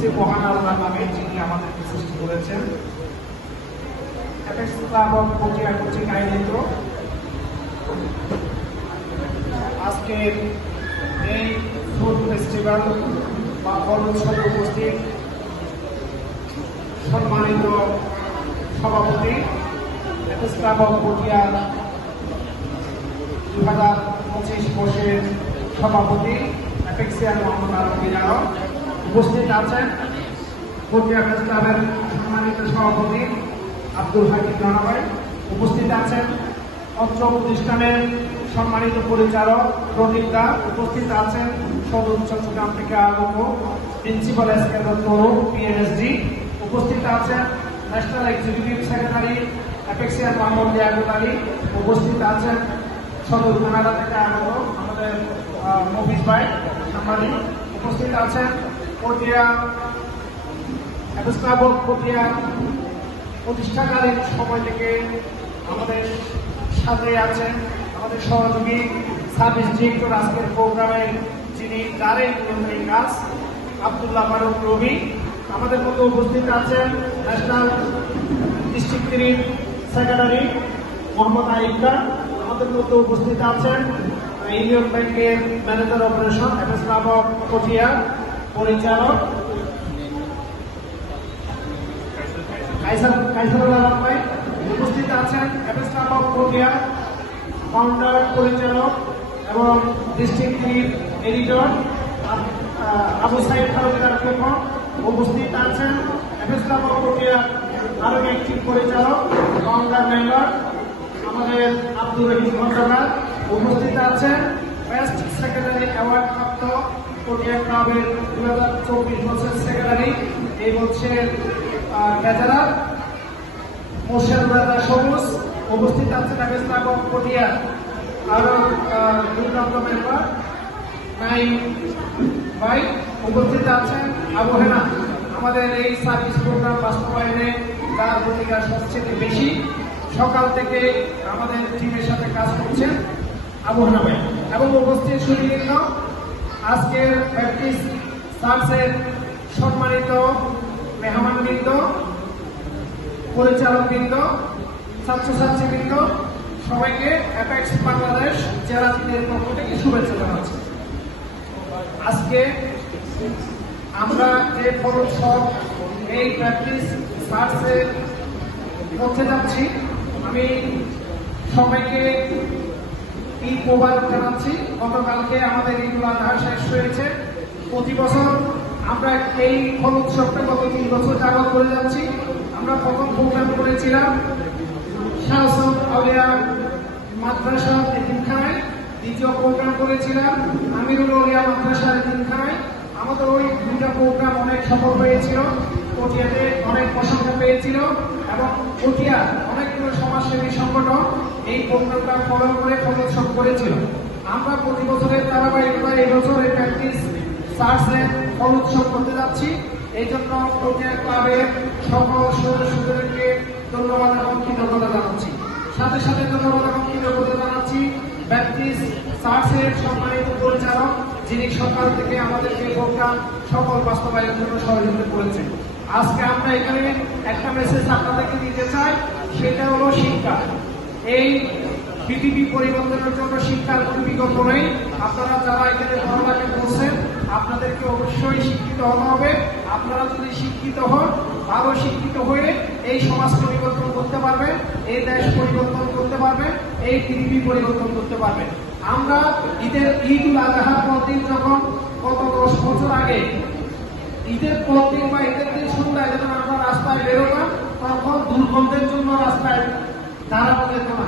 সে মহান আল্লাহর নামে যিনি আমাদেরকে সৃষ্টি করেছেন। অ্যাপেক্স ক্লাব অফ পটিয়া কর্তৃক আয়োজিত আজকের এই ফুড ফেস্টিভ্যাল বা ফল উৎসবে উপস্থিত সম্মানিত সভাপতি অ্যাপেক্স ক্লাব অফ পটিয়া 2025 বর্ষের সভাপতি অ্যাপেক্সিয়ান মোহাম্মদ আলম মিজান উপস্থিত আছেন। পটিয়া প্রেস ক্লাবের সম্মানিত সভাপতি আব্দুল হাকিম রানা ভাই উপস্থিত আছেন। অত্র প্রতিষ্ঠানের সম্মানিত পরিচালক প্রদীপ দা উপস্থিত আছেন। সদর চট্টগ্রাম থেকে আগত প্রিন্সিপাল এসকে তরুণ পিএনএসডি উপস্থিত আছেন। National executive secretary অ্যাপেক্সিয়ান Mohammad Liaquat Ali উপস্থিত আছেন। সদর কানাডা থেকে আগত আমাদের মফিজ ভাই সাংবাদিক উপস্থিত আছেন। Patiya apex club of Patiya প্রতিষ্ঠাকালীন সময় থেকে আমাদের সাথে আছেন আমাদের সহযোগী সার্ভিস ডিরেক্টর আজকের প্রোগ্রামের যিনি যারের এই কাজ আব্দুল্লাহ ফারুক রবি। আমাদের মধ্যে উপস্থিত আছেন ন্যাশনাল ডিস্ট্রিক্ট সেক্রেটারি মোহাম্মদ আইব খান। আমাদের মধ্যে উপস্থিত আছেন ইউনিয়ন ব্যাংকের manager operation apex club of Patiya পরিচালক কাইসারুল আলম ভাই উপস্থিত আছেন। Apex club of Patiya founder পরিচালক এবং ডিস্ট্রিক্ট এডিটর আবু সাইদ তালুকদার খোকন উপস্থিত আছেন। অ্যাপেক্স ক্লাব অফ পটিয়া আরো একটি পরিচালক ফাউন্ডার মেম্বার আমাদের আব্দুর রহিম খন্দকার উপস্থিত আছেন। বেস্ট সেক্রেটারি অ্যাওয়ার্ড প্রাপ্ত পটিয়া ক্লাবের 2024 বছরের সেক্রেটারি এই বছরের ট্রেজারার মোর্শেদ রাজা সবুজ উপস্থিত আছেন। অ্যাপেক্স ক্লাব অফ পটিয়া আরো 2 নম্বর মেম্বার নাই ভাই উপস্থিত আছেন। আবু হেনা আমাদের এই সার্ভিস প্রোগ্রাম বাস্তবায়নে তার ভূমিকা সবচেয়ে বেশি, সকাল থেকে আমাদের টিমের সাথে কাজ করছেন আবু হেনা ভাই। এবং উপস্থিত সুদীর্ঘ আজকের প্র্যাকটিস সার্চের সম্মানিত মেহমানবৃন্দ, পরিচালকবৃন্দ, ছাত্রছাত্রীবৃন্দ, সবাইকে অ্যাপেক্স বাংলাদেশ জেলা টিমের পক্ষ থেকে শুভেচ্ছা জানাচ্ছি। আজকে আমরা যে ফলোৎসব এই প্র্যাকটিস সার্চের মধ্যে যাচ্ছি, আমি সবাইকে ঈদ মোবারক জানাচ্ছি। গতকালকে আমাদের ঈদুল আজহা শেষ হয়েছে। প্রতি বছর আমরা এই ফলোৎসবটা গত 3 বছর যাবত করে যাচ্ছি। আমরা প্রথম প্রোগ্রাম করেছিলাম শাহসব আউলিয়া মাদ্রাসা এতিমখানায়, দ্বিতীয় প্রোগ্রাম করেছিলাম আমিরুল আউলিয়া মাদ্রাসা এতিমখানায়। আমাদের ওই 2টা প্রোগ্রাম অনেক সফল হয়েছিল, পটিয়াতে অনেক প্রশংসা পেয়েছিল এবং পটিয়া অনেকগুলো সমাজসেবী সংগঠন এই প্রোগ্রামটা ফলো করে ফলোৎসব করেছিল। আমরা প্রতি বছরের ধারাবাহিকতা এই বছর এই প্র্যাকটিস সার্চের ফলোৎসব করতে যাচ্ছি। এই জন্য পটিয়া ক্লাবের সকল সদস্যদেরকে ধন্যবাদ এবং কৃতজ্ঞতা জানাচ্ছি। সাথে সাথে ধন্যবাদ এবং কৃতজ্ঞতা জানাচ্ছি প্র্যাকটিস সার্চের সম্মানিত পরিচালক যিনি সকাল থেকে আমাদেরকে প্রোগ্রাম সকল বাস্তবায়নের জন্য সহযোগিতা করেছেন। আজকে আমরা এখানে একটা মেসেজ আপনাদেরকে দিতে চাই, সেটা হলো শিক্ষা। এই পৃথিবী পরিবর্তনের জন্য শিক্ষার কোনো বিকল্প নেই। আপনারা যারা এখানে পড়ালেখা করছেন আপনাদেরকে অবশ্যই শিক্ষিত হতে হবে। আপনারা যদি শিক্ষিত হন, ভালো শিক্ষিত হয়ে এই সমাজ পরিবর্তন করতে পারবেন, এই দেশ পরিবর্তন করতে পারবেন, এই পৃথিবী পরিবর্তন করতে পারবেন। আমরা ঈদুল আজহার পরদিন যখন গত 10 বছর আগে ঈদের পরদিন বা ঈদের দিন সন্ধ্যায় যখন আমরা রাস্তায় বেরোতাম, তখন দুর্গন্ধের জন্য রাস্তায় দাঁড়ানো যেত না।